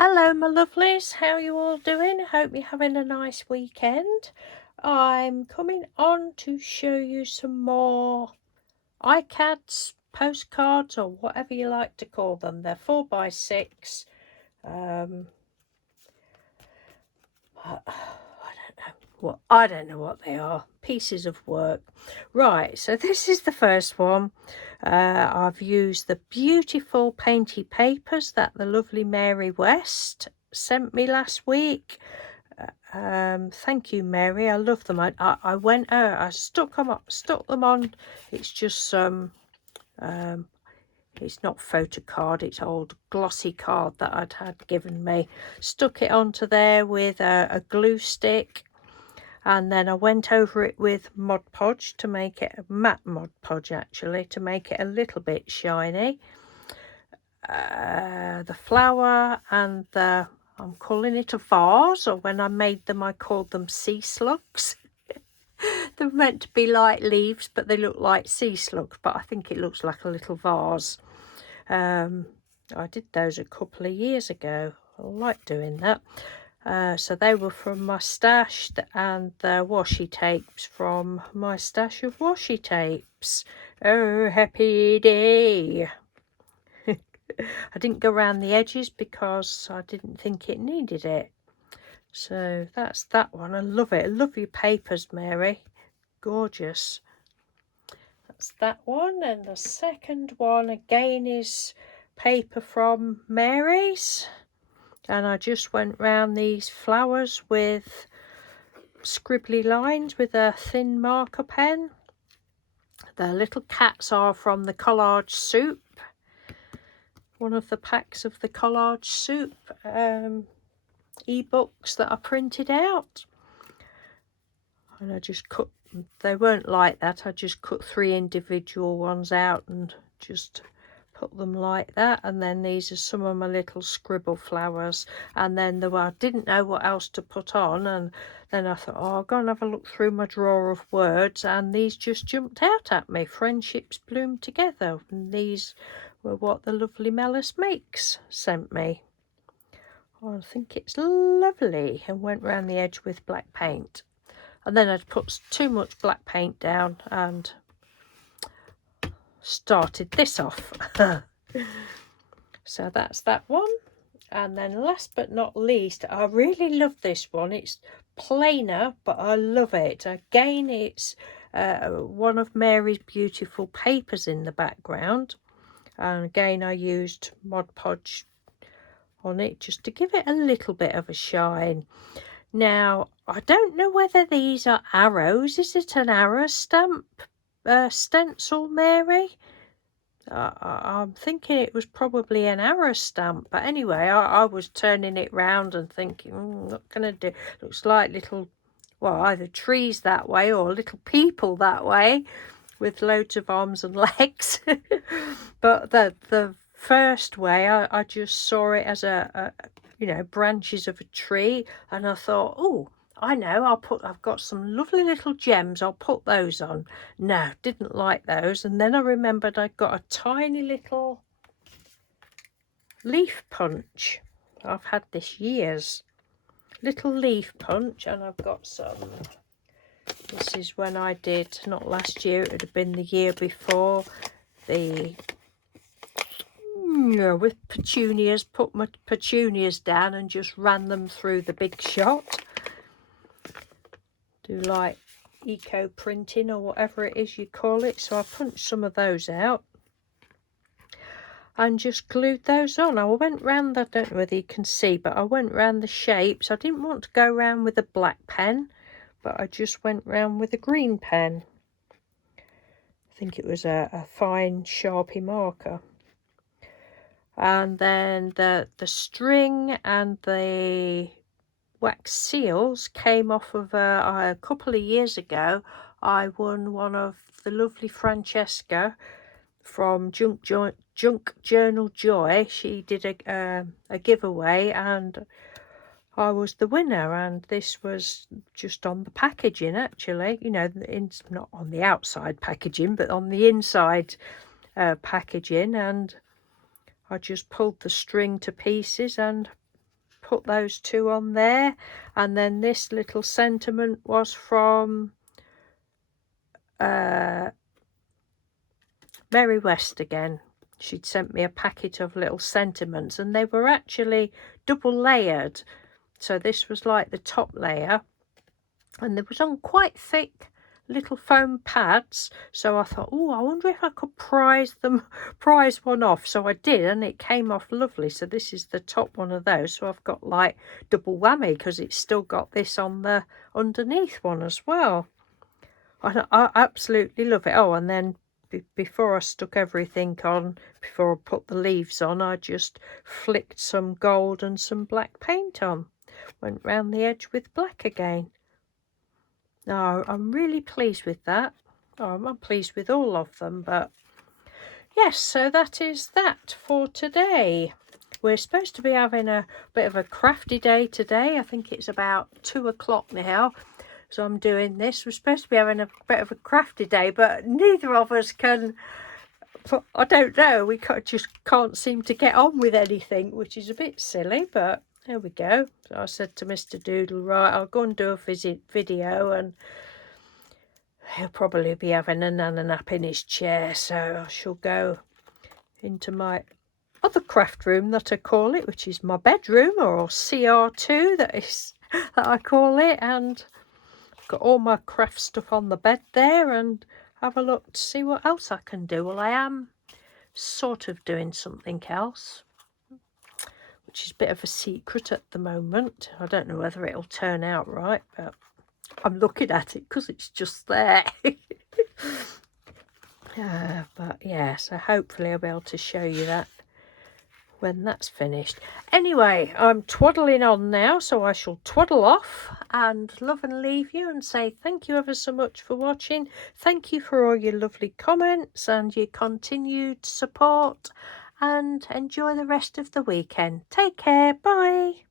Hello my lovelies, how are you all doing? Hope you're having a nice weekend. I'm coming on to show you some more iCads, postcards, or whatever you like to call them. They're 4x6. I don't know what they are. Pieces of work. Right, so this is the first one. I've used the beautiful Painty papers that the lovely Mary West sent me last week. Thank you, Mary. I love them. I went out. I stuck them on. It's just some. It's not photo card. It's old glossy card that I'd had given me. Stuck it onto there with a glue stick. And then I went over it with Mod Podge to make it a matte Mod Podge, actually, to make it a little bit shiny. The flower and I'm calling it a vase, or when I made them I called them sea slugs. They're meant to be like leaves, but they look like sea slugs, but I think it looks like a little vase. I did those a couple of years ago. I like doing that. So they were from my stash, and the washi tapes from my stash of washi tapes. Oh, happy day. I didn't go around the edges because I didn't think it needed it. So that's that one. I love it. I love your papers, Mary. Gorgeous. That's that one. And the second one again is paper from Mary's. And I just went round these flowers with scribbly lines with a thin marker pen. The little cats are from the collage soup. One of the packs of the collage soup e-books that I printed out. And I just cut, they weren't like that. I just cut 3 individual ones out and just put them like that. And then these are some of my little scribble flowers. And then I didn't know what else to put on, and then I thought, oh, I'll go and have a look through my drawer of words, and these just jumped out at me. Friendships bloom together. And these were what the lovely Mellis Makes sent me. Oh, I think it's lovely. And went round the edge with black paint. And then I'd put too much black paint down and started this off. So that's that one. And then last but not least, I really love this one. It's plainer, but I love it. Again, it's one of Mary's beautiful papers in the background. And again, I used Mod Podge on it just to give it a little bit of a shine. Now, I don't know whether these are arrows. Is it an arrow stamp stencil, Mary? I'm thinking it was probably an arrow stamp, but anyway, I was turning it round and thinking, what can I do? Looks like little, well, either trees that way or little people that way with loads of arms and legs. But the first way, I just saw it as a branches of a tree, and I thought, oh, I know, I've got some lovely little gems, I'll put those on. No, didn't like those. And then I remembered I'd got a tiny little leaf punch. I've had this years. Little leaf punch, and I've got some. This is when I did, not last year, it would have been the year before, with petunias, put my petunias down and just ran them through the big shot. Do like eco printing or whatever it is you call it. So I punched some of those out and just glued those on. I went round, I don't know whether you can see, but I went round the shapes. I didn't want to go round with a black pen, but I just went round with a green pen. I think it was a fine Sharpie marker. And then the string and the wax seals came off of a couple of years ago. I won one of the lovely Francesca from Junk Journal Joy. She did a giveaway, and I was the winner. And this was just on the packaging, actually, not on the outside packaging, but on the inside packaging. And I just pulled the string to pieces and put those two on there. And then this little sentiment was from Mary West again. She'd sent me a packet of little sentiments, and they were actually double layered. So this was like the top layer, and they was on quite thick little foam pads. So I thought, oh, I wonder if I could prize one off. So I did, and it came off lovely. So this is the top one of those. So I've got like double whammy, because it's still got this on the underneath one as well. I absolutely love it. Oh, and then before I stuck everything on, before I put the leaves on, I just flicked some gold and some black paint on. Went round the edge with black again. No, I'm really pleased with that. Oh, I'm pleased with all of them, but yes, so that is that for today. We're supposed to be having a bit of a crafty day today. I think it's about 2 o'clock now. So I'm doing this. We're supposed to be having a bit of a crafty day, but neither of us can, I don't know, we just can't seem to get on with anything, which is a bit silly, but there we go. So I said to Mr. Doodle, right, I'll go and do a video, and he'll probably be having a nap in his chair, so I shall go into my other craft room that I call it, which is my bedroom, or CR2 that I call it, and got all my craft stuff on the bed there, and have a look to see what else I can do. Well, I am sort of doing something else, which is a bit of a secret at the moment. I don't know whether it'll turn out right, but I'm looking at it because it's just there. But yeah, so hopefully I'll be able to show you that when that's finished. Anyway, I'm twaddling on now, so I shall twaddle off and love and leave you and say thank you ever so much for watching. Thank you for all your lovely comments and your continued support, and enjoy the rest of the weekend. Take care. Bye.